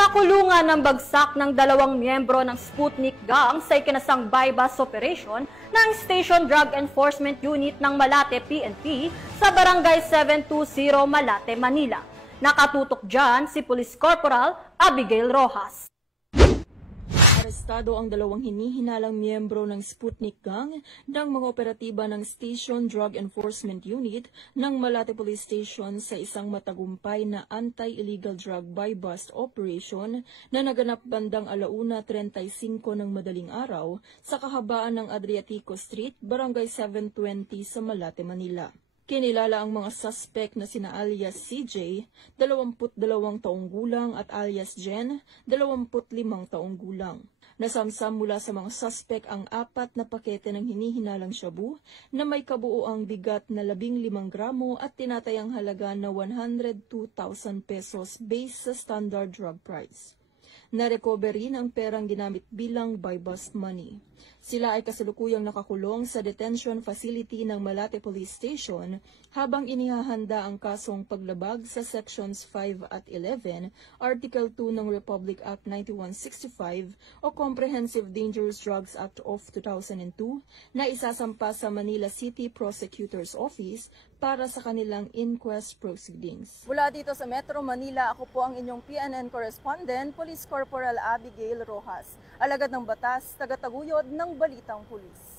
Sa kulungan ng bagsak ng dalawang miyembro ng Sputnik Gang sa ikinasang bypass operation ng Station Drug Enforcement Unit ng Malate PNP sa Barangay 720 Malate, Manila. Nakatutok dyan si Police Corporal Abigail Rojas. Arestado ang dalawang hinihinalang miyembro ng Sputnik Gang ng mga operatiba ng Station Drug Enforcement Unit ng Malate Police Station sa isang matagumpay na anti-illegal drug buy-bust operation na naganap bandang 1:35 ng madaling araw sa kahabaan ng Adriatico Street, Barangay 720 sa Malate, Manila. Kinilala ang mga suspect na sina alias CJ, 22 taong gulang at alias Jen, 25 taong gulang. Nasamsam mula sa mga suspect ang 4 na pakete ng hinihinalang shabu na may kabuoang bigat na 15 gramo at tinatayang halaga na 102,000 pesos based sa standard drug price. Na-recover rin ang perang ginamit bilang buy-bust money. Sila ay kasalukuyang nakakulong sa detention facility ng Malate Police Station habang inihahanda ang kasong paglabag sa Sections 5 at 11, Article 2 ng Republic Act 9165 o Comprehensive Dangerous Drugs Act of 2002 na isasampa sa Manila City Prosecutor's Office para sa kanilang inquest proceedings. Mula dito sa Metro Manila, ako po ang inyong PNN correspondent, Police Corporal Abigail Rojas. Alagad ng batas, tagataguyod ng Balitang Pulis.